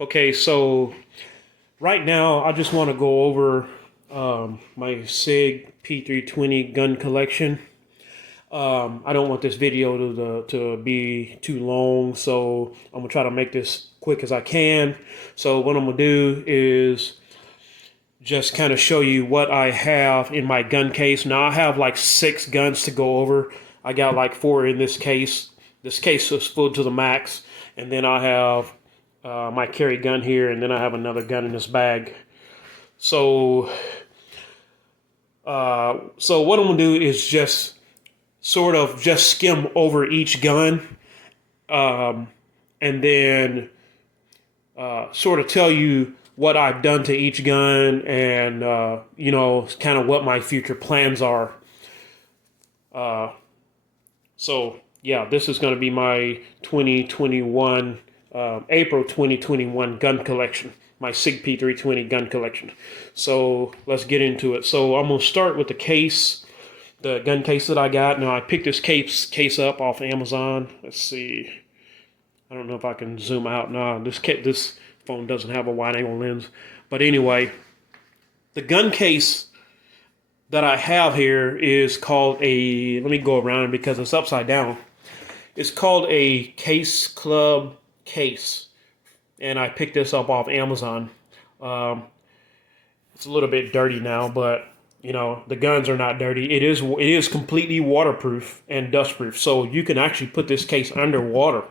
Okay, so right now I just want to go over my SIG P320 gun collection. I don't want this video to be too long, so I'm gonna try to make this quick as I can. So what I'm gonna do is just kind of show you what I have in my gun case. Now I have like 6 guns to go over. I got like 4 in this case. This case is full to the max, and then I have my carry gun here, and then I have another gun in this bag. So, so what I'm gonna do is just sort of just skim over each gun, and then sort of tell you what I've done to each gun, and kind of what my future plans are. So yeah, this is going to be my 2021. April 2021 gun collection, my SIG P320 gun collection. So let's get into it. So I'm going to start with the case, the gun case that I got. Now I picked this case up off Amazon. Let's see. I don't know if I can zoom out. No, this phone doesn't have a wide angle lens. But anyway, the gun case that I have here is called a, let me go around it because it's upside down. It's called a Case Club case, and I picked this up off Amazon. It's a little bit dirty now, but the guns are not dirty. It is completely waterproof and dustproof, so you can actually put this case underwater,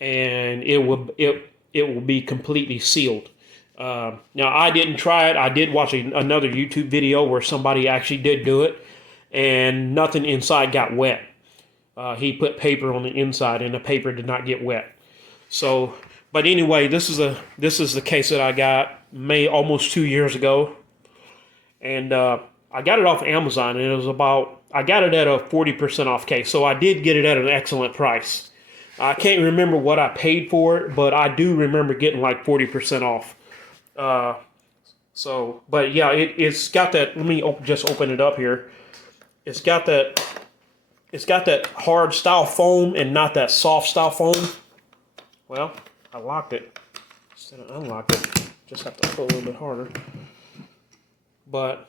and it will be completely sealed. Now I didn't try it. I did watch another YouTube video where somebody actually did do it, and nothing inside got wet. He put paper on the inside, and the paper did not get wet. So, but anyway, this is the case that I got made almost 2 years ago, and I got it off Amazon, and I got it at a 40% off case, so I did get it at an excellent price. I can't remember what I paid for it, but I do remember getting like 40% off. But yeah, it's got that. Let me just open it up here. It's got that hard style foam and not that soft style foam. Well, I locked it instead of unlocked it. Just have to pull a little bit harder. But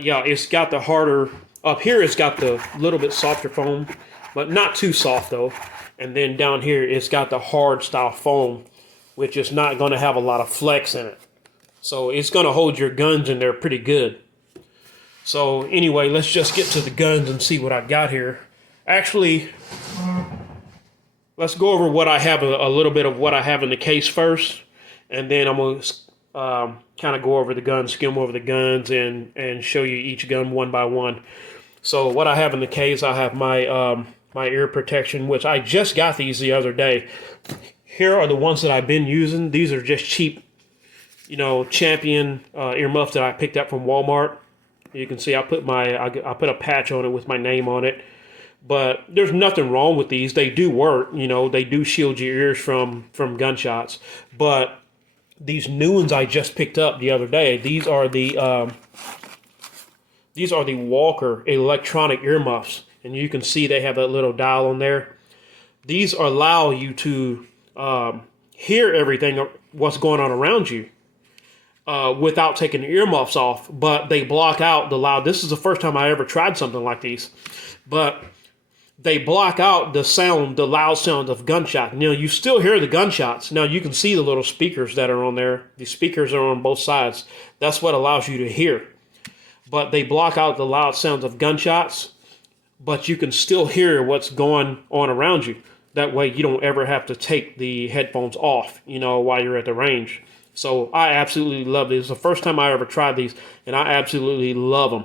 yeah, it's got the harder up here. It's got the little bit softer foam, but not too soft though. And then down here, it's got the hard style foam, which is not going to have a lot of flex in it. So it's going to hold your guns in there pretty good. So anyway, let's just get to the guns and see what I got here. Actually, let's go over what I have, a little bit of what I have in the case first, and then I'm going to kind of go over the guns, skim over the guns, and show you each gun one by one. So what I have in the case, I have my my ear protection, which I just got these the other day. Here are the ones that I've been using. These are just cheap, Champion earmuffs that I picked up from Walmart. You can see I put a patch on it with my name on it. But there's nothing wrong with these. They do work, they do shield your ears from gunshots. But these new ones I just picked up the other day, these are the Walker electronic earmuffs. And you can see they have that little dial on there. These allow you to hear everything, what's going on around you, without taking the earmuffs off. But they block out the loud. This is the first time I ever tried something like these. But they block out the loud sound of gunshots. You still hear the gunshots. Now you can see the little speakers that are on there. The speakers are on both sides. That's what allows you to hear. But they block out the loud sounds of gunshots, but you can still hear what's going on around you. That way you don't ever have to take the headphones off, while you're at the range. So I absolutely love these. It's the first time I ever tried these, and I absolutely love them.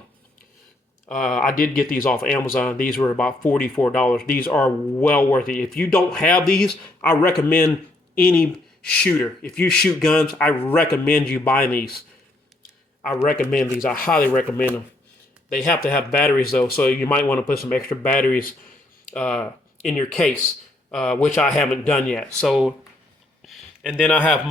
I did get these off Amazon. These were about $44. These are well worth it. If you don't have these, I recommend any shooter. If you shoot guns, I recommend you buying these. I recommend these. I highly recommend them. They have to have batteries though, so you might want to put some extra batteries in your case, which I haven't done yet. So, and then I have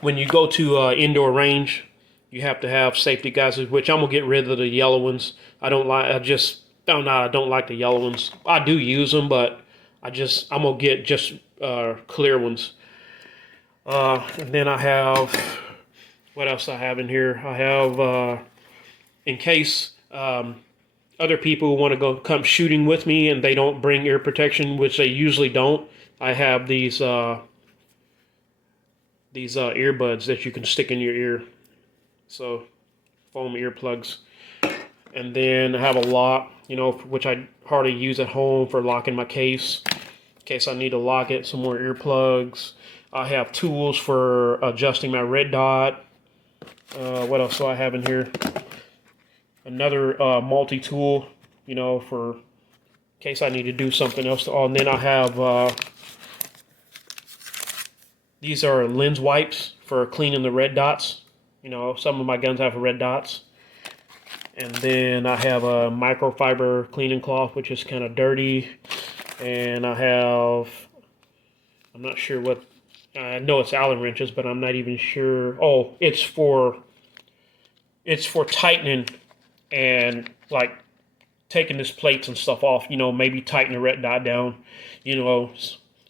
when you go to indoor range, you have to have safety glasses, which I'm gonna get rid of the yellow ones. I just found out I don't like the yellow ones. I do use them, but I'm gonna get just clear ones. And then I have, what else I have in here? I have, in case other people want to come shooting with me and they don't bring ear protection, which they usually don't, I have these earbuds that you can stick in your ear. So foam earplugs. And then I have a lock, which I hardly use at home for locking my case. In case I need to lock it, some more earplugs. I have tools for adjusting my red dot. What else do I have in here? Another multi-tool, for in case I need to do something else. And then I have, these are lens wipes for cleaning the red dots. Some of my guns have red dots. And then I have a microfiber cleaning cloth, which is kind of dirty. And I have, I'm not sure what, I know it's Allen wrenches, but I'm not even sure. Oh, it's for tightening and like taking these plates and stuff off, maybe tighten the red dot down.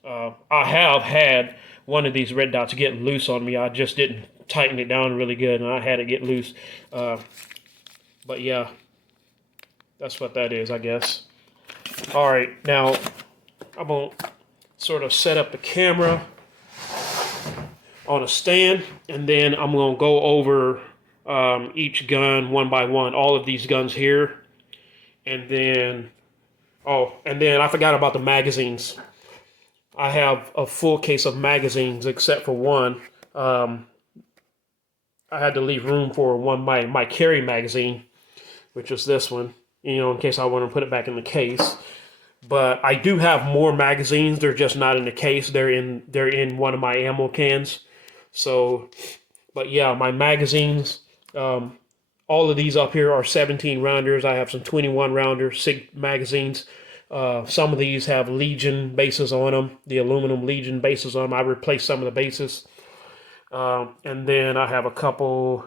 I have had one of these red dots get loose on me. I just didn't tighten it down really good, and I had it get loose. But yeah, that's what that is, I guess. All right, now I'm going to sort of set up the camera on a stand, and then I'm going to go over each gun one by one, all of these guns here. And then, and then I forgot about the magazines. I have a full case of magazines except for one. I had to leave room for one, my carry magazine, which is this one, in case I want to put it back in the case. But I do have more magazines. They're just not in the case. They're in one of my ammo cans. So, but yeah, my magazines, all of these up here are 17 rounders. I have some 21 rounder SIG magazines. Some of these have Legion bases on them, the aluminum Legion bases on them. I replaced some of the bases. And then I have a couple,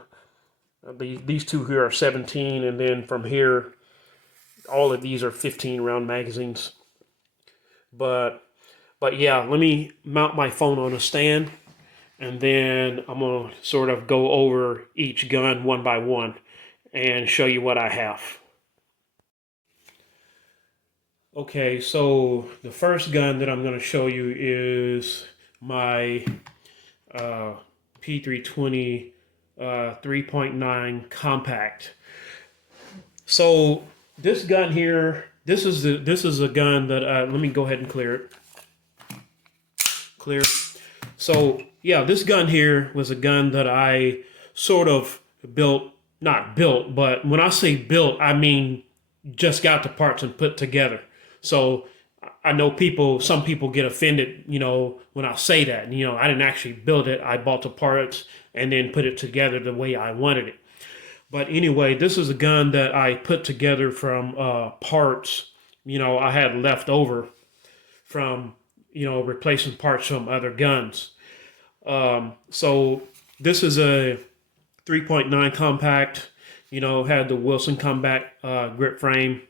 these two here are 17, and then from here, all of these are 15 round magazines. But yeah, let me mount my phone on a stand, and then I'm going to sort of go over each gun one by one and show you what I have. Okay, so the first gun that I'm going to show you is my P320 3.9 compact. So this gun here, this is a gun that let me go ahead and clear it. Clear. So yeah, this gun here was a gun that I sort of built, not built, but when I say built, I mean just got the parts and put together. So I know some people get offended, when I say that. I didn't actually build it. I bought the parts and then put it together the way I wanted it. But anyway, this is a gun that I put together from parts, I had left over from, replacing parts from other guns. So this is a 3.9 compact, had the Wilson combat grip frame,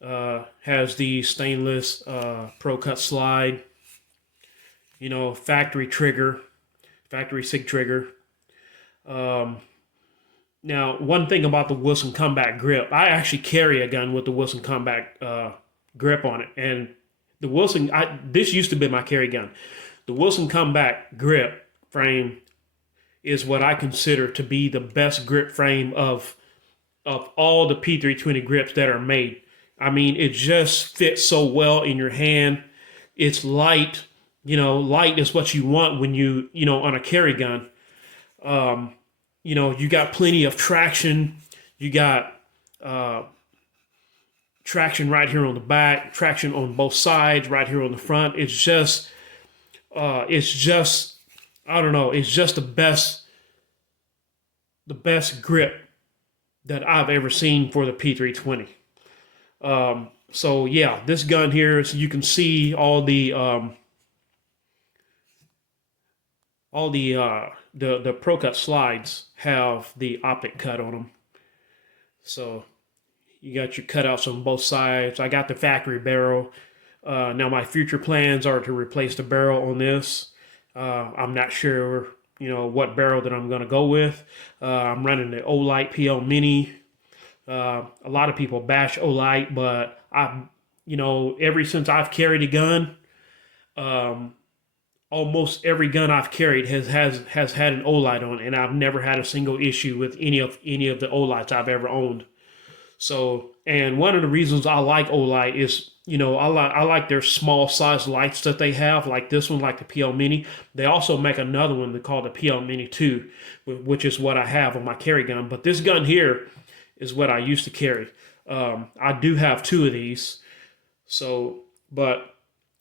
has the stainless Pro Cut slide, factory SIG trigger. Now, one thing about the Wilson combat grip, I actually carry a gun with the Wilson combat grip on it. And the Wilson, this used to be my carry gun. The Wilson combat grip frame is what I consider to be the best grip frame of all the P320 grips that are made. I mean, it just fits so well in your hand. It's light. Light is what you want when you on a carry gun. You got plenty of traction. You got traction right here on the back, traction on both sides, right here on the front. It's just, I don't know. It's just the best grip that I've ever seen for the P320. So yeah, this gun here, so you can see all the Pro Cut slides have the optic cut on them. So you got your cutouts on both sides. I got the factory barrel. Now my future plans are to replace the barrel on this. I'm not sure, what barrel that I'm going to go with. I'm running the Olight PL Mini. A lot of people bash Olight, but ever since I've carried a gun, um, almost every gun I've carried has had an Olight on, and I've never had a single issue with any of the Olights I've ever owned. So, and one of the reasons I like Olight is, I like their small size lights that they have, like this one, like the PL Mini. They also make another one they call the PL Mini 2, which is what I have on my carry gun. But this gun here is what I used to carry. I do have two of these. So, but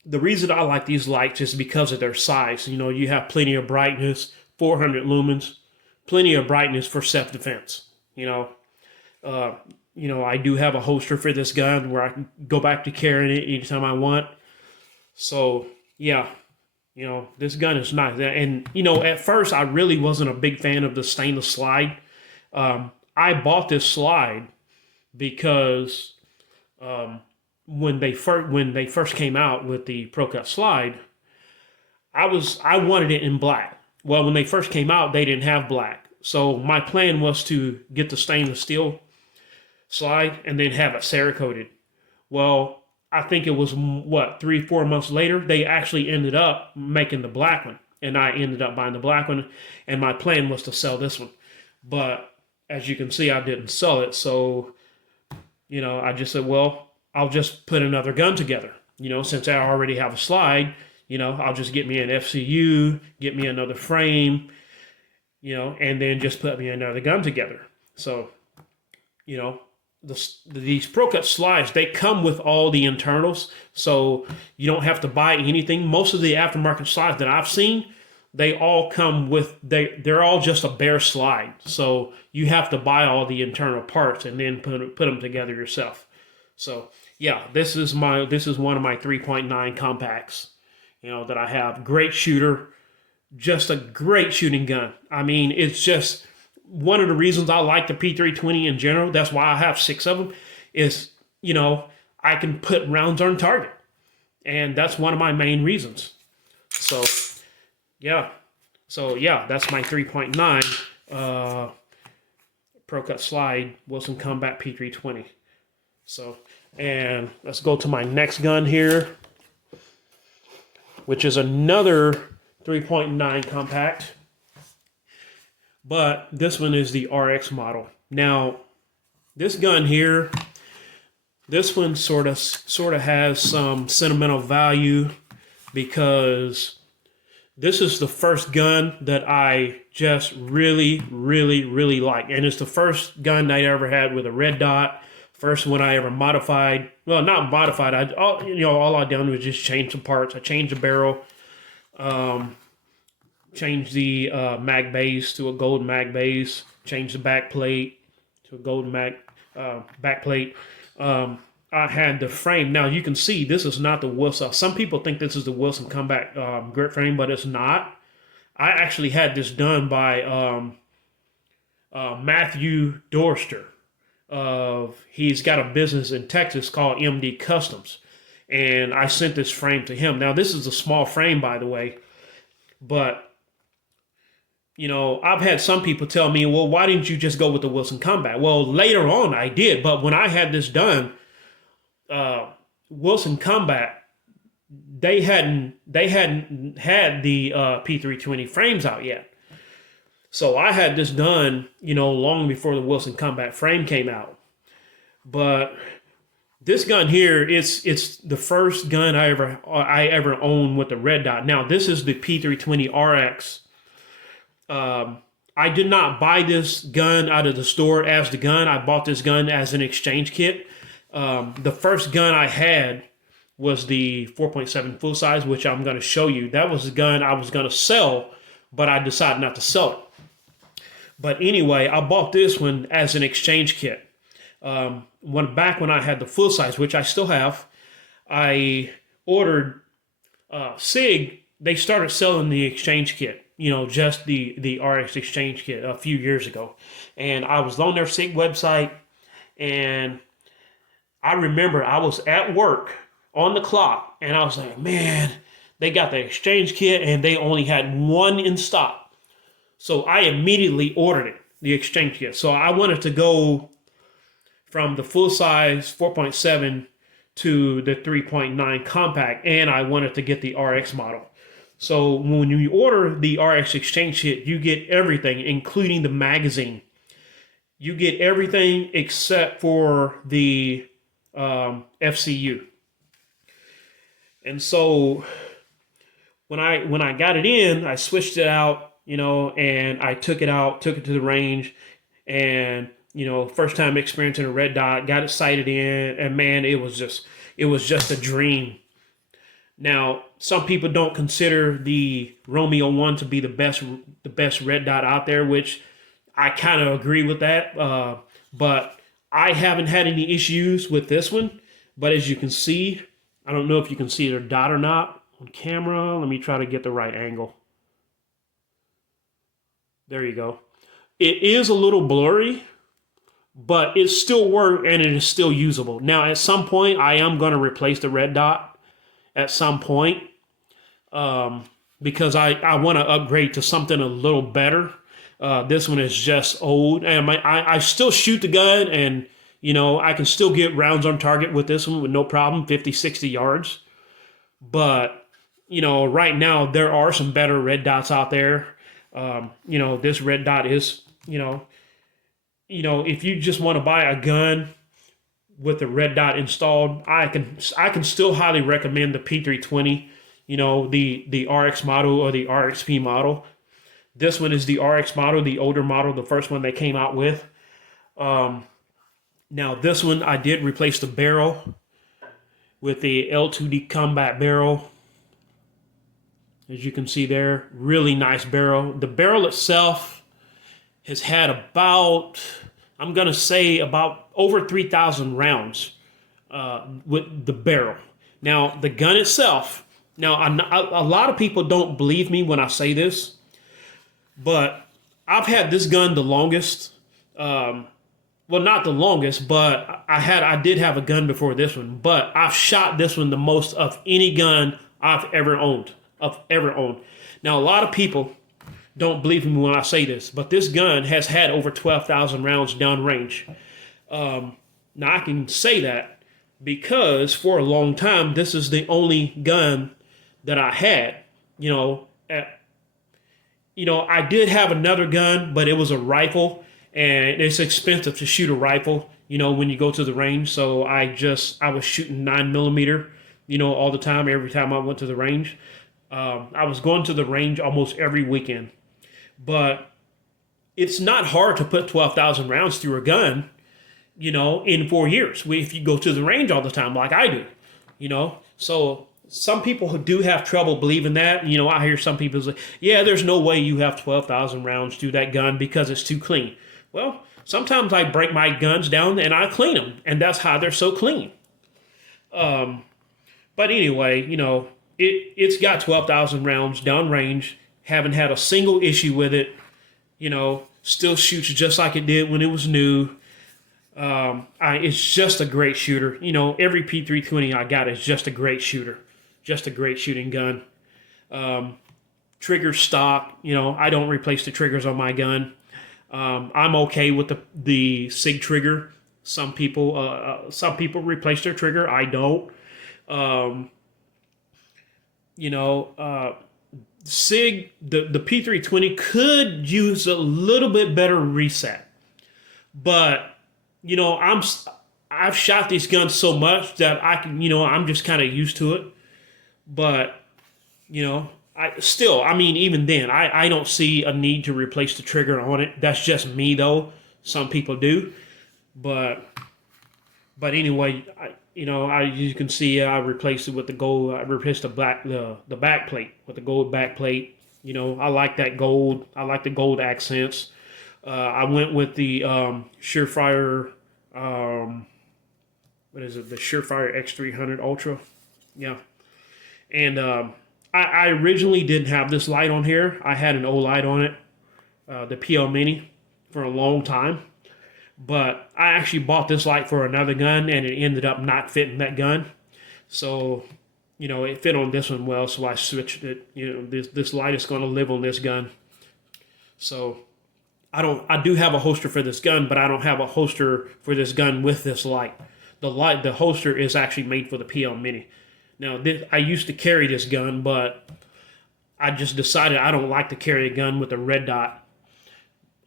the reason I like these lights is because of their size. You have plenty of brightness, 400 lumens, plenty of brightness for self-defense. Uh, I do have a holster for this gun where I can go back to carrying it anytime I want. So, yeah, this gun is nice. And, at first I really wasn't a big fan of the stainless slide. I bought this slide because when they first came out with the Pro Cut slide, I wanted it in black. Well, when they first came out, they didn't have black. So my plan was to get the stainless steel slide and then have it Cerakoted. Well, I think it was 3-4 months later they actually ended up making the black one, and I ended up buying the black one, and my plan was to sell this one. But as you can see, I didn't sell it. So I just said, well, I'll just put another gun together. Since I already have a slide, I'll just get me an FCU, get me another frame, and then just put me another gun together. So these Pro Cut slides, they come with all the internals, so you don't have to buy anything. Most of the aftermarket slides that I've seen, they all come with, they're all just a bare slide. So you have to buy all the internal parts and then put them together yourself. So yeah, this is one of my 3.9 compacts, that I have. Great shooter, just a great shooting gun. I mean, it's just one of the reasons I like the P320 in general. That's why I have 6 of them. Is I can put rounds on target, and that's one of my main reasons. So yeah, that's my 3.9 Pro Cut slide Wilson Combat P320. So, and let's go to my next gun here, which is another 3.9 compact, but this one is the RX model. Now, this gun here, this one sort of has some sentimental value because this is the first gun that I just really, really, really like, and it's the first gun I ever had with a red dot. First one I ever modified. Well, not modified. All I done was just change some parts. I changed the barrel, changed the mag base to a gold mag base, changed the back plate to a gold back plate. I had the frame. Now you can see this is not the Wilson. Some people think this is the Wilson Combat grip frame, but it's not. I actually had this done by Matthew Dorster. He's got a business in Texas called MD Customs, and I sent this frame to him. Now this is a small frame, by the way, but I've had some people tell me, well, why didn't you just go with the Wilson Combat? Well, later on I did, but when I had this done, Wilson Combat, they hadn't had the P320 frames out yet. So I had this done, long before the Wilson Combat frame came out. But this gun here, it's the first gun I ever owned with the red dot. Now this is the P320 RX. I did not buy this gun out of the store as the gun. I bought this gun as an exchange kit. The first gun I had was the 4.7 full size, which I'm going to show you. That was the gun I was going to sell, but I decided not to sell it. But anyway, I bought this one as an exchange kit. When I had the full size, which I still have, I ordered SIG. They started selling the exchange kit, just the RX exchange kit a few years ago. And I was on their SIG website, and I remember I was at work on the clock, and I was like, man, They got the exchange kit and they only had one in stock. So I immediately ordered it, the exchange kit. So I wanted to go from the full size 4.7 to the 3.9 compact, and I wanted to get the RX model. So when you order the RX exchange kit, you get everything, including the magazine. You get everything except for the FCU. And so when I got it in, I switched it out, and I took it out, took it to the range, and first time experiencing a red dot, got it sighted in, and man, it was just a dream. Now, some people don't consider the Romeo 1 to be the best red dot out there, which I kind of agree with that. But I haven't had any issues with this one. But as you can see, I don't know if you can see the dot or not on camera. Let me try to get the right angle. There you go. It is a little blurry, but it still works and it is still usable. Now, at some point, I am going to replace the red dot at some point, because I want to upgrade to something a little better. This one is just old, and I still shoot the gun, and I can still get rounds on target with this one with no problem, 50, 60 yards. But right now there are some better red dots out there. This red dot is, if you just want to buy a gun with the red dot installed, I can still highly recommend the P320, the RX model or the RXP model. This one is the RX model, the older model, the first one they came out with. Now this one, I did replace the barrel with the L2D combat barrel. As you can see there, really nice barrel. The barrel itself has had about, I'm going to say about over 3,000 rounds with the barrel. Now, the gun itself, a lot of people don't believe me when I say this, but I've had this gun the longest. Well, not the longest, but I did have a gun before this one, but I've shot this one the most of any gun I've ever owned. Now, a lot of people don't believe me when I say this, but this gun has had over 12,000 rounds downrange. Now, I can say that because for a long time, this is the only gun that I had. I did have another gun, but it was a rifle, and it's expensive to shoot a rifle, when you go to the range. So I was shooting 9mm, all the time, every time I went to the range. I was going to the range almost every weekend. But it's not hard to put 12,000 rounds through a gun, in 4 years, if you go to the range all the time like I do, So some people who do have trouble believing that, I hear some people say, yeah, there's no way you have 12,000 rounds through that gun because it's too clean. Well, sometimes I break my guns down and I clean them, and that's how they're so clean. But anyway, it's got 12,000 rounds downrange. Haven't had a single issue with it. Still shoots just like it did when it was new. It's just a great shooter. Every P320 I got is just a great shooter. Just a great shooting gun. Trigger stock. I don't replace the triggers on my gun. I'm okay with the SIG trigger. Some people replace their trigger. I don't. SIG, the P320 could use a little bit better reset, but I've shot these guns so much that I can, I'm just kind of used to it. But even then, I don't see a need to replace the trigger on it. That's just me, though. Some people do, but anyway, you can see I replaced it with the gold. I replaced the back plate with the gold back plate. I like that gold. I like the gold accents. I went with the Surefire. What is it? The Surefire X300 Ultra. Yeah. And I originally didn't have this light on here. I had an old light on it, the PL Mini, for a long time. But I actually bought this light for another gun, and it ended up not fitting that gun. So it fit on this one well, so I switched it. This light is going to live on this gun. So I do have a holster for this gun, but I don't have a holster for this gun with this light. The holster is actually made for the PL Mini. Now, I used to carry this gun, but I just decided I don't like to carry a gun with a red dot.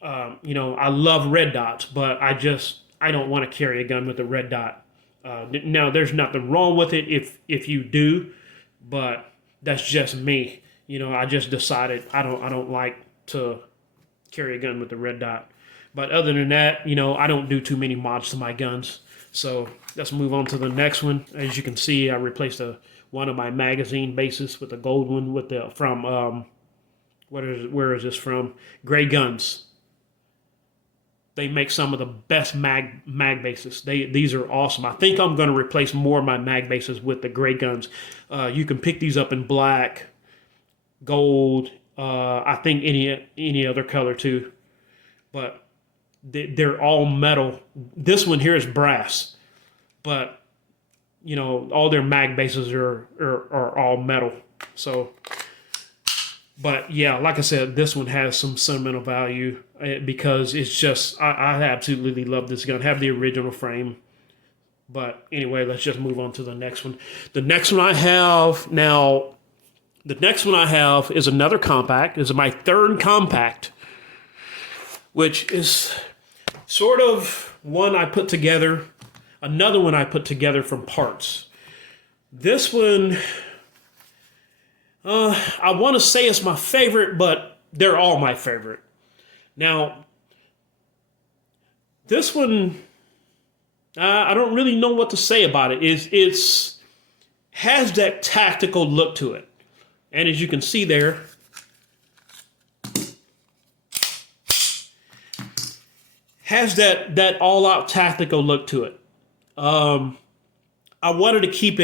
I love red dots, but I don't want to carry a gun with a red dot. Now, there's nothing wrong with it if you do, but that's just me. I just decided I don't like to carry a gun with a red dot. But other than that, I don't do too many mods to my guns. So let's move on to the next one. As you can see, I replaced one of my magazine bases with a gold one from where is this from? Gray Guns. They make some of the best mag bases. These are awesome. I think I'm going to replace more of my mag bases with the Gray Guns. You can pick these up in black, gold, I think any other color too. But they're all metal. This one here is brass, but all their mag bases are all metal. So, but yeah, like I said, this one has some sentimental value because it's just I absolutely love this gun. I have the original frame. But anyway, let's just move on to the next one. The next one I have now. The next one I have is another compact. This is my third compact, which is sort of one I put together, another one I put together from parts. This one, I want to say it's my favorite, but they're all my favorite. Now, this one, I don't really know what to say about it. It's has that tactical look to it. And as you can see there, has that all-out tactical look to it. I wanted to keep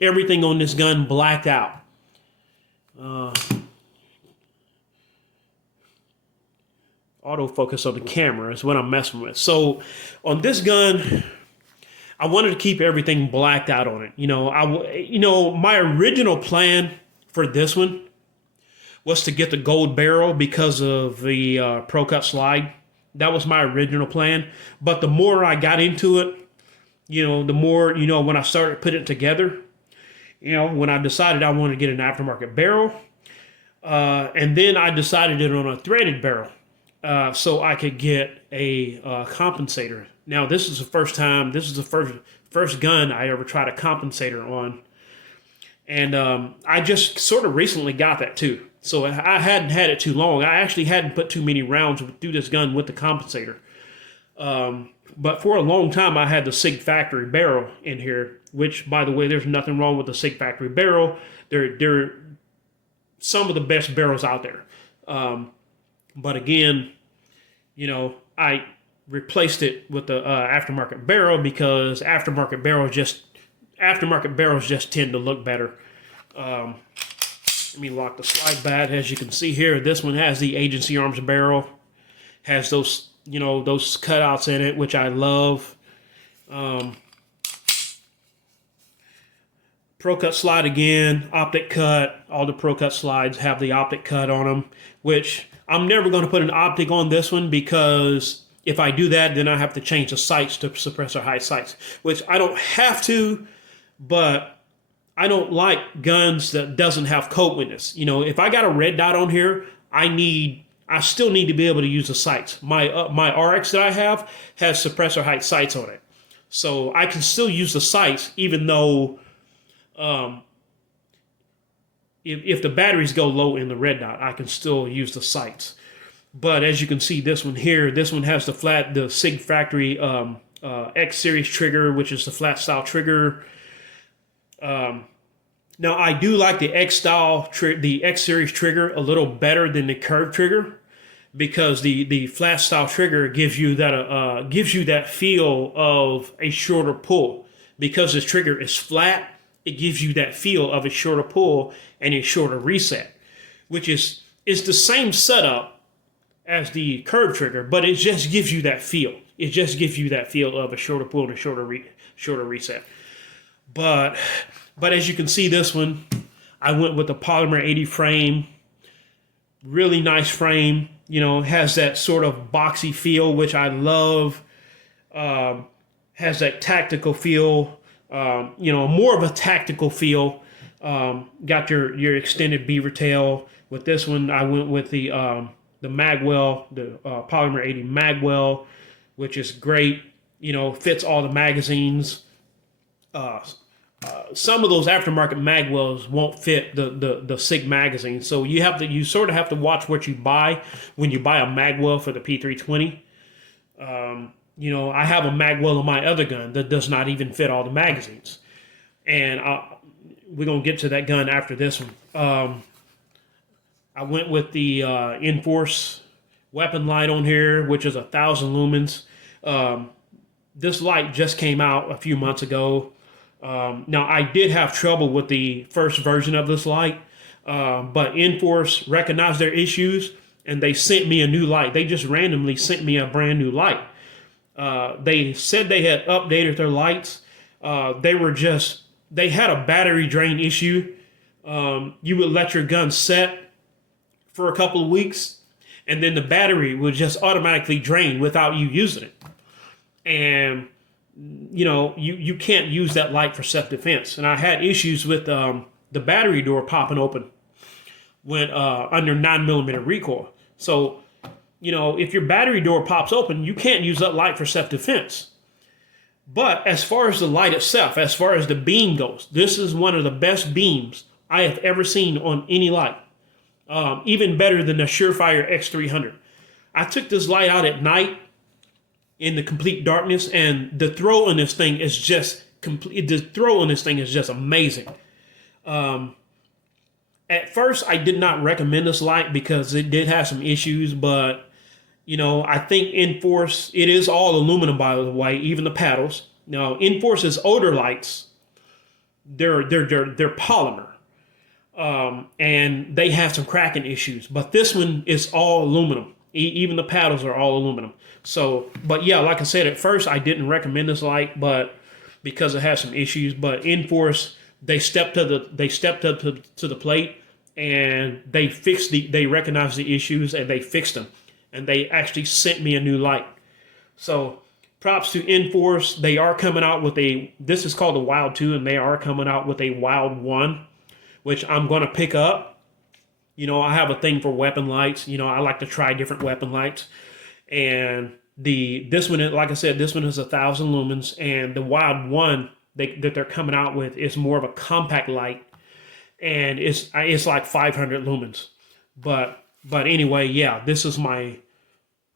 everything on this gun blacked out. Autofocus on the camera is what I'm messing with. So on this gun, I wanted to keep everything blacked out on it. My original plan for this one was to get the gold barrel because of the Pro Cut slide. That was my original plan. But the more I got into it, the more, when I started putting it together, when I decided I wanted to get an aftermarket barrel, and then I decided it on a threaded barrel so I could get a compensator. Now, this is the first gun I ever tried a compensator on. And I just sort of recently got that too. So I hadn't had it too long. I actually hadn't put too many rounds through this gun with the compensator. But for a long time, I had the Sig Factory barrel in here, which, by the way, there's nothing wrong with the Sig Factory barrel. They're some of the best barrels out there. But again, I replaced it with the aftermarket barrel because aftermarket barrels just tend to look better. Let me lock the slide back. As you can see here, this one has the Agency Arms barrel, has those cutouts in it, which I love. Pro Cut slide again, optic cut. All the Pro Cut slides have the optic cut on them, which I'm never going to put an optic on this one because if I do that, then I have to change the sights to suppressor height sights, which I don't have to, but I don't like guns that doesn't have coat witness. If I got a red dot on here, I still need to be able to use the sights. My RX that I have has suppressor height sights on it. So I can still use the sights even though if the batteries go low in the red dot, I can still use the sights. But as you can see, this one here, this one has the Sig Factory X Series trigger, which is the flat style trigger. Now I do like the the X Series trigger a little better than the curved trigger because the flat style trigger gives you that feel of a shorter pull. Because this trigger is flat, it gives you that feel of a shorter pull and a shorter reset, which is the same setup as the curved trigger, but it just gives you that feel. It just gives you that feel of a shorter pull and a shorter reset. But But as you can see, this one, I went with the Polymer 80 frame. Really nice frame. You know, has that sort of boxy feel, which I love. Has that tactical feel. You know, more of a tactical feel. Got your extended beaver tail. With this one, I went with the magwell, the Polymer 80 magwell, which is great. You know, fits all the magazines. Some of those aftermarket magwells won't fit the SIG magazine, so you sort of have to watch what you buy when you buy a magwell for the P320. You know, I have a magwell on my other gun that does not even fit all the magazines, and we're gonna get to that gun after this one. I went with the Enforce weapon light on here, which is 1,000 lumens. This light just came out a few months ago. Now, I did have trouble with the first version of this light, but Enforce recognized their issues and they sent me a new light. They just randomly sent me a brand new light. They said they had updated their lights. They had a battery drain issue. You would let your gun set for a couple of weeks and then the battery would just automatically drain without you using it. And you know, you can't use that light for self-defense. And I had issues with the battery door popping open when under 9mm recoil. So, you know, if your battery door pops open, you can't use that light for self-defense. But as far as the light itself, as far as the beam goes, this is one of the best beams I have ever seen on any light. Even better than the Surefire X300. I took this light out at night in the complete darkness, and the throw on this thing is just complete. The throw on this thing is just amazing. At first, I did not recommend this light because it did have some issues, but you know, I think Enforce, it is all aluminum, by the way, even the paddles. Now, Enforce's older lights, they're polymer, and they have some cracking issues. But this one is all aluminum. Even the paddles are all aluminum. So, but yeah, like I said, at first I didn't recommend this light, but because it has some issues. But Enforce, they stepped up to the plate, and they recognized the issues and they fixed them, and they actually sent me a new light. So props to Enforce. They are coming out with this is called the Wild 2, and they are coming out with a Wild 1, which I'm going to pick up. You know, I have a thing for weapon lights. You know, I like to try different weapon lights. And this one, like I said, this one is 1,000 lumens, and the Wild 1 that they're coming out with is more of a compact light, and it's like 500 lumens. But anyway, yeah, this is my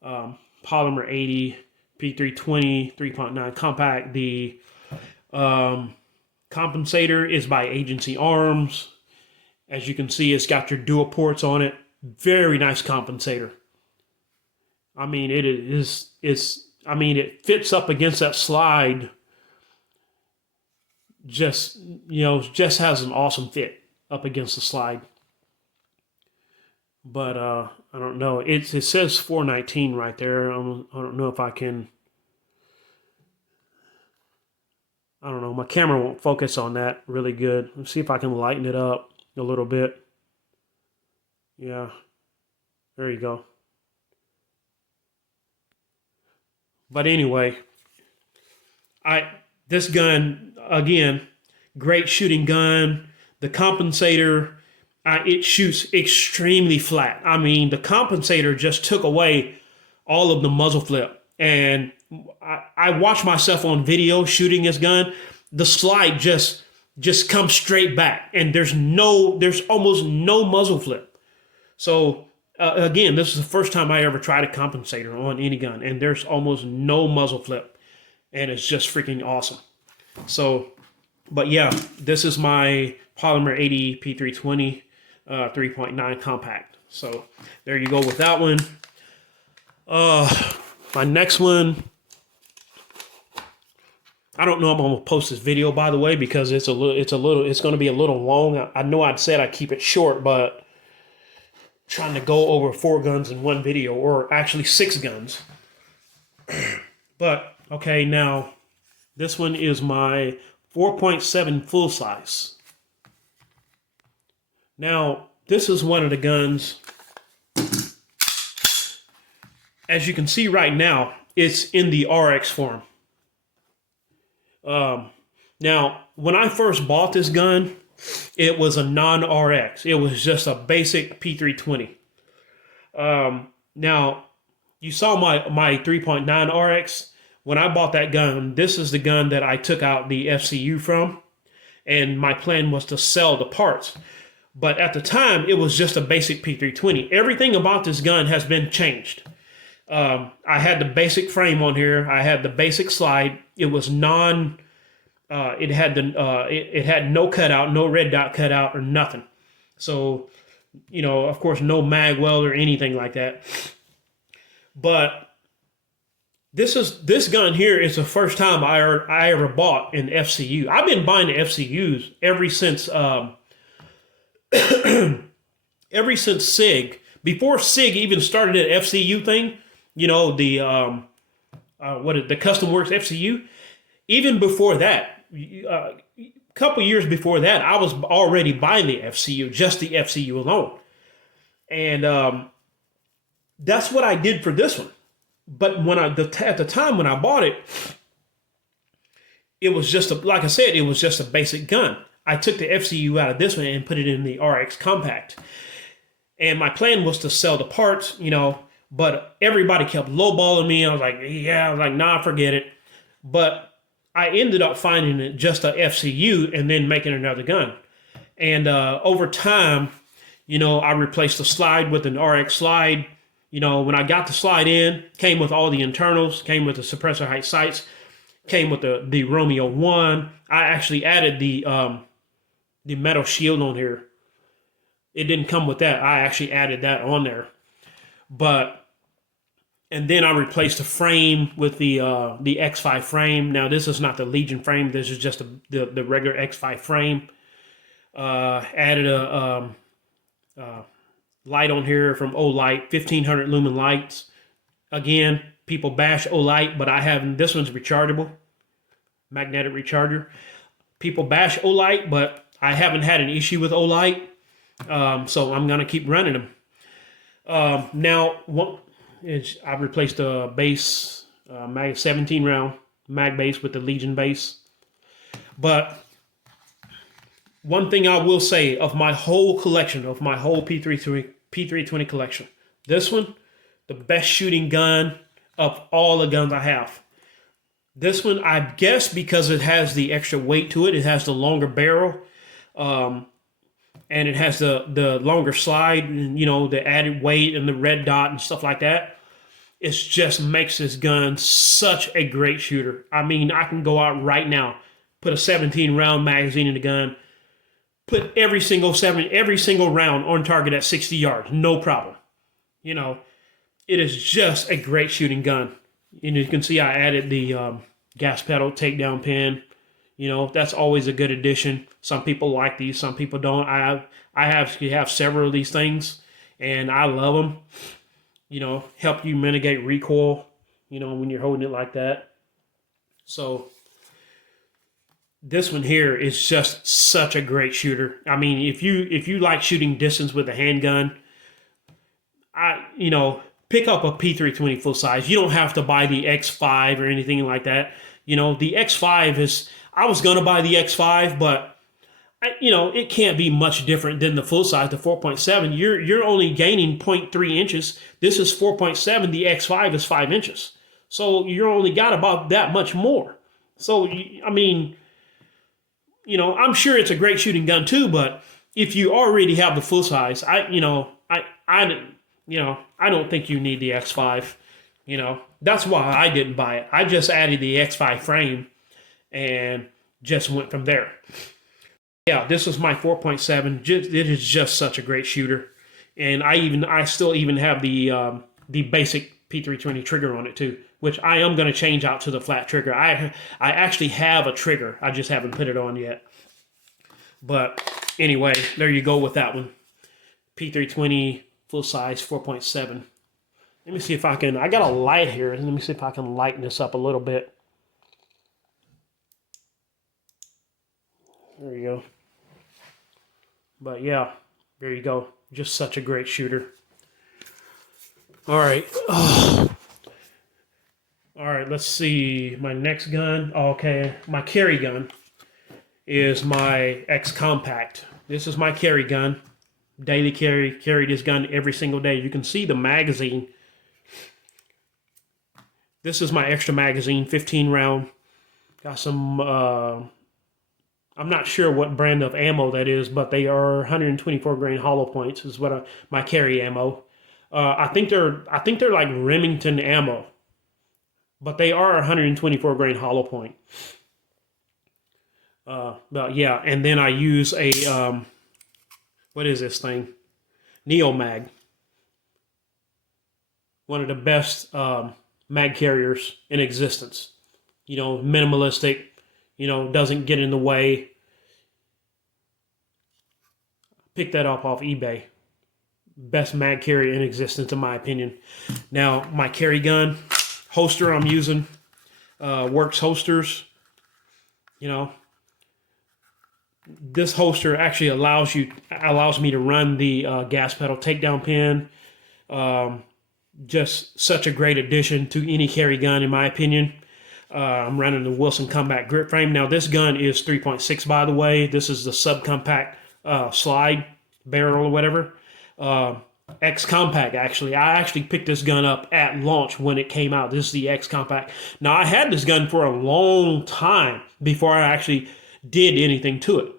Polymer 80 P320 3.9 compact. The compensator is by Agency Arms. As you can see, it's got your dual ports on it. Very nice compensator. I mean, it fits up against that slide. Just has an awesome fit up against the slide. But I don't know. It says 419 right there. I don't know if I can. I don't know. My camera won't focus on that really good. Let's see if I can lighten it up a little bit. Yeah. There you go. But anyway, this gun, again, great shooting gun. The compensator, it shoots extremely flat. I mean, the compensator just took away all of the muzzle flip. And I watched myself on video shooting this gun. The slide just comes straight back, and there's almost no muzzle flip. So again, this is the first time I ever tried a compensator on any gun, and there's almost no muzzle flip, and it's just freaking awesome. So, but yeah, this is my Polymer 80 P320 3.9 compact. So there you go with that one. My next one, I don't know if I'm gonna post this video, by the way, because it's gonna be a little long. I know I'd said I'd keep it short, but trying to go over 4 guns in one video, or actually 6 guns. But okay, now this one is my 4.7 full size. Now, this is one of the guns. As you can see right now, it's in the RX form. Now, when I first bought this gun, it was a non-RX. It was just a basic P320. Now, you saw my 3.9 RX. When I bought that gun, this is the gun that I took out the FCU from. And my plan was to sell the parts. But at the time, it was just a basic P320. Everything about this gun has been changed. I had the basic frame on here. I had the basic slide. It was it had no cutout, no red dot cutout or nothing. So, you know, of course, no mag weld or anything like that. But this gun here is the first time I ever bought an FCU. I've been buying the FCUs ever since ever since SIG. Before SIG even started an FCU thing, you know, the Custom Works FCU. Even before that, a couple years before that, I was already buying the FCU, just the FCU alone. And that's what I did for this one. But at the time when I bought it, it was just like I said, it was just a basic gun. I took the FCU out of this one and put it in the RX Compact. And my plan was to sell the parts, you know, but everybody kept lowballing me. I was like, nah, forget it. But I ended up finding it just a FCU and then making another gun. And over time, you know, I replaced the slide with an RX slide. You know, when I got the slide in, came with all the internals, came with the suppressor height sights, came with the Romeo 1. I actually added the metal shield on here. It didn't come with that. I actually added that on there. And then I replaced the frame with the X5 frame. Now, this is not the Legion frame. This is just the regular X5 frame. Added a light on here from Olight, 1500 lumen lights. Again, people bash Olight, but I have this one's rechargeable, magnetic recharger. People bash Olight, but I haven't had an issue with Olight, so I'm gonna keep running them. Now, I've replaced the base, 17 round mag base with the Legion base. But one thing I will say of my whole collection, of my whole P320 collection, this one, the best shooting gun of all the guns I have. This one, I guess because it has the extra weight to it, it has the longer barrel, and it has the longer slide, and, you know, the added weight and the red dot and stuff like that. It just makes this gun such a great shooter. I mean, I can go out right now, put a 17 round magazine in the gun, put every single round on target at 60 yards, no problem. You know, it is just a great shooting gun. And you can see I added the gas pedal takedown pin. You know, that's always a good addition. Some people like these, some people don't. I have several of these things, and I love them. You know, help you mitigate recoil, you know, when you're holding it like that. So this one here is just such a great shooter. I mean, if you like shooting distance with a handgun, pick up a P320 full size. You don't have to buy the X5 or anything like that. You know, the X5 is, I was going to buy the X5, but it can't be much different than the full size, the 4.7. You're only gaining 0.3 inches. This is 4.7. The X5 is 5 inches. So you're only got about that much more. So, I mean, I'm sure it's a great shooting gun too, but if you already have the full size, I don't think you need the X5. That's why I didn't buy it. I just added the X5 frame and just went from there. Yeah, this is my 4.7. It is just such a great shooter, and I still even have the basic P320 trigger on it too, which I am going to change out to the flat trigger. I actually have a trigger. I just haven't put it on yet. But anyway, there you go with that one. P320 full size 4.7. Let me see if I can. I got a light here. Let me see if I can lighten this up a little bit. There you go. But yeah, there you go. Just such a great shooter. All right. All right, let's see. My next gun. Okay, my carry gun is my X Compact. This is my carry gun. Daily carry this gun every single day. You can see the magazine. This is my extra magazine, 15 round. Got some, I'm not sure what brand of ammo that is, but they are 124 grain hollow points is what my carry ammo. I think they're like Remington ammo, but they are 124 grain hollow point. But yeah, and then I use a, what is this thing? Neomag. One of the best mag carriers in existence. You know, minimalistic, you know, doesn't get in the way. Pick that up off eBay. Best mag carrier in existence, in my opinion. Now, my carry gun holster I'm using, Works holsters. You know, this holster actually allows me to run the gas pedal takedown pin. Just such a great addition to any carry gun, in my opinion. I'm running the Wilson Combat grip frame. Now, this gun is 3.6, by the way. This is the subcompact slide barrel or whatever. X Compact, actually. I actually picked this gun up at launch when it came out. This is the X Compact. Now, I had this gun for a long time before I actually did anything to it.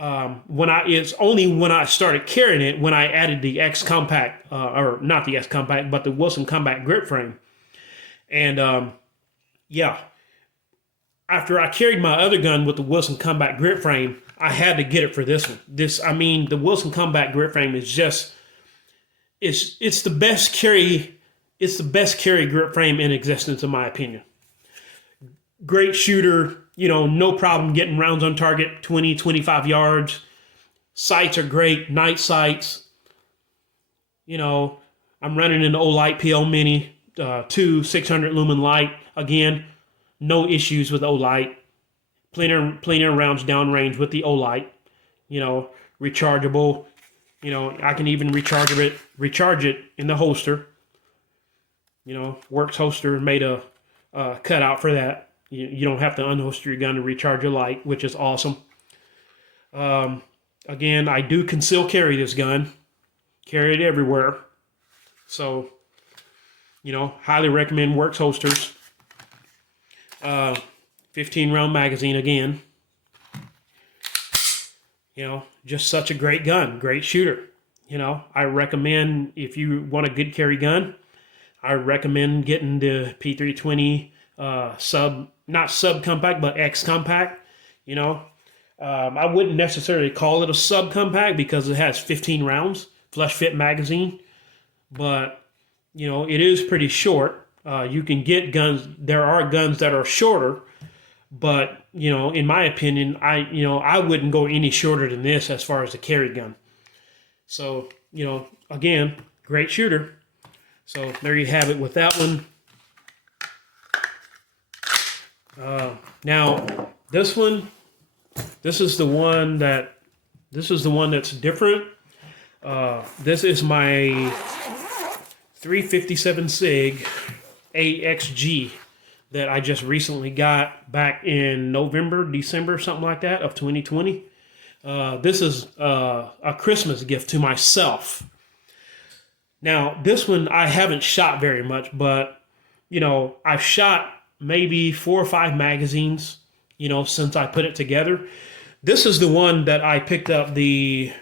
It's only when I started carrying it when I added the X Compact, or not the X Compact, but the Wilson Combat grip frame. And yeah, after I carried my other gun with the Wilson Combat grip frame, I had to get it for this one. The Wilson Combat grip frame is just, it's the best carry grip frame in existence, in my opinion. Great shooter, you know, no problem getting rounds on target, 20, 25 yards. Sights are great, night sights. You know, I'm running an Olight PL Mini, 600 lumen light. Again, no issues with Olight. Plenty of rounds downrange with the Olight. You know, rechargeable. You know, I can even recharge it in the holster. You know, Works holster made a cutout for that. You don't have to unholster your gun to recharge your light, which is awesome. Again, I do conceal carry this gun. Carry it everywhere. So, you know, highly recommend Works holsters. 15 round magazine again. You know, just such a great gun, great shooter. You know, I recommend, if you want a good carry gun, I recommend getting the P320 not subcompact, but X Compact. You know, I wouldn't necessarily call it a subcompact because it has 15 rounds, flush fit magazine, but you know, it is pretty short. You can get guns. There are guns that are shorter, but you know, in my opinion, I wouldn't go any shorter than this as far as the carry gun. So, you know, again, great shooter. So there you have it with that one. Now this is the one that's different. This is my 357 SIG AXG that I just recently got back in November, December, something like that, of 2020. This is a Christmas gift to myself. Now, this one I haven't shot very much, but, you know, I've shot maybe 4 or 5 magazines, you know, since I put it together. This is the one that I picked up the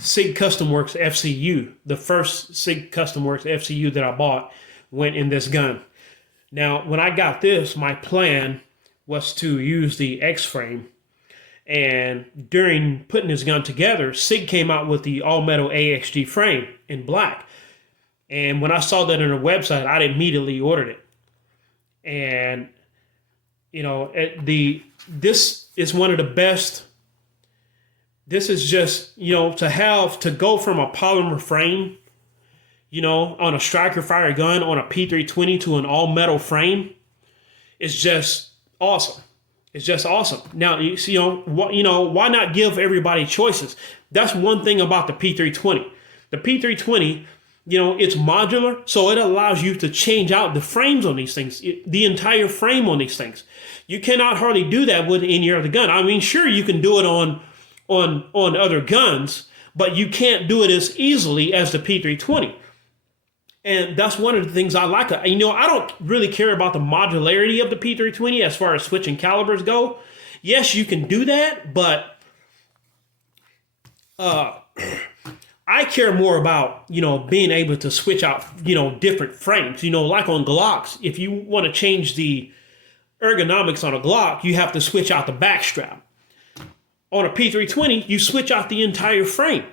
SIG Custom Works FCU. The first SIG Custom Works FCU that I bought went in this gun. Now, when I got this, my plan was to use the X-frame. And during putting this gun together, SIG came out with the all-metal AXG frame in black. And when I saw that on their website, I immediately ordered it. And, you know, this is one of the best. This is just, you know, to go from a polymer frame, you know, on a striker fire gun on a P320 to an all-metal frame is just awesome. It's just awesome. Now, you see, why not give everybody choices? That's one thing about the P320. The P320, it's modular, so it allows you to change out the frames on these things, the entire frame on these things. You cannot hardly do that with any other gun. I mean, sure, you can do it on other guns, but you can't do it as easily as the P320. And that's one of the things I like. I don't really care about the modularity of the P320 as far as switching calibers go. Yes, you can do that, but I care more about, being able to switch out, different frames. Like on Glocks, if you want to change the ergonomics on a Glock, you have to switch out the back strap. On a P320, you switch out the entire frame,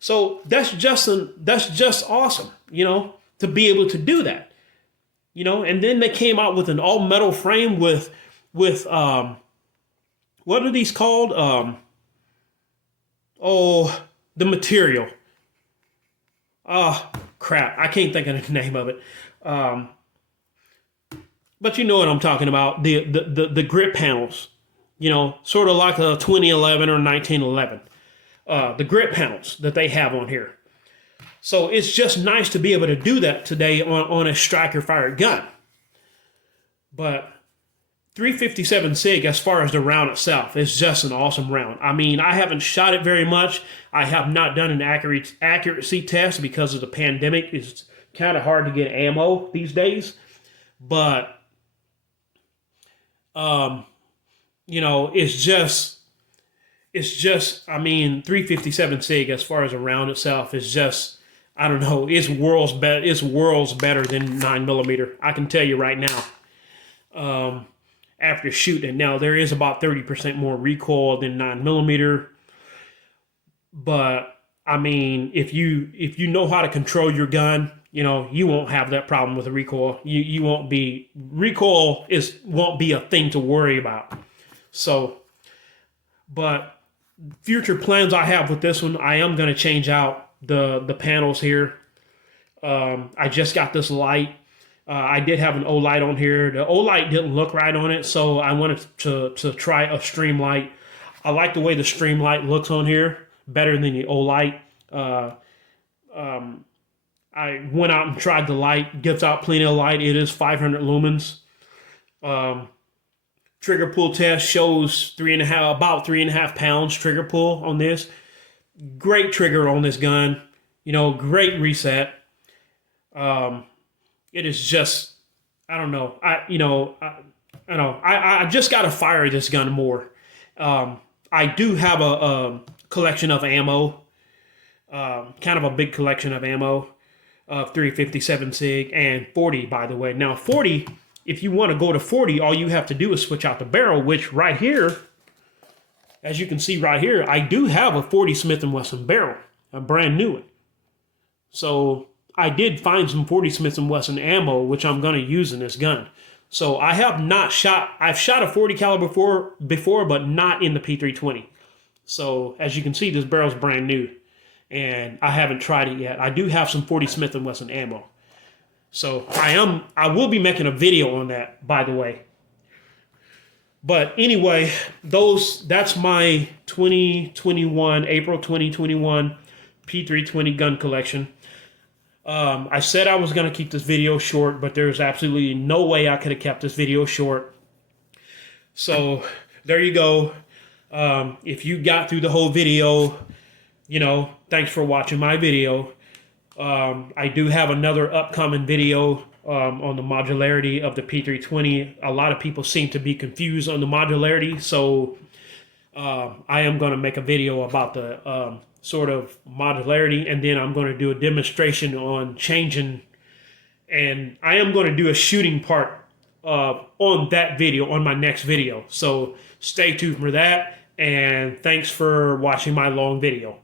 So that's just awesome, to be able to do that, And then they came out with an all metal frame with what are these called? The material. Oh crap! I can't think of the name of it. But you know what I'm talking about. The grip panels. Sort of like a 2011 or 1911. The grip panels that they have on here. So it's just nice to be able to do that today on a striker fired gun. But 357 SIG, as far as the round itself, is just an awesome round. I mean, I haven't shot it very much. I have not done an accuracy test because of the pandemic. It's kind of hard to get ammo these days. But, it's just, I mean, 357 SIG as far as a round itself is just, I don't know, it's worlds better than 9mm. I can tell you right now. After shooting it. Now, there is about 30% more recoil than 9mm. But, I mean, if you know how to control your gun, you won't have that problem with the recoil. Won't be a thing to worry about. So, but future plans I have with this one, I am going to change out the panels here. I just got this light. I did have an O-light on here. The O-light didn't look right on it, so I wanted to try a stream light. I like the way the stream light looks on here, better than the O-light. I went out and tried the light. Gives out plenty of light. It is 500 lumens. Trigger pull test shows about 3.5 pounds trigger pull on this. Great trigger on this gun. Great reset. It is just, I don't know. I just got to fire this gun more. I do have a collection of ammo, kind of a big collection of ammo, of 357 SIG and 40, by the way. Now, 40, if you want to go to 40, all you have to do is switch out the barrel, which right here, as you can see right here, I do have a 40 Smith & Wesson barrel, a brand new one. So I did find some 40 Smith & Wesson ammo, which I'm going to use in this gun. So I've shot a 40 caliber before, but not in the P320. So as you can see, this barrel's brand new, and I haven't tried it yet. I do have some 40 Smith & Wesson ammo. So I will be making a video on that, by the way. But anyway, that's my April 2021 P320 gun collection. I said I was going to keep this video short, but there's absolutely no way I could have kept this video short. So there you go. If you got through the whole video, thanks for watching my video. I do have another upcoming video on the modularity of the P320. A lot of people seem to be confused on the modularity, so I am going to make a video about the sort of modularity, and then I'm going to do a demonstration on changing, and I am going to do a shooting part on that video, on my next video. So stay tuned for that, and thanks for watching my long video.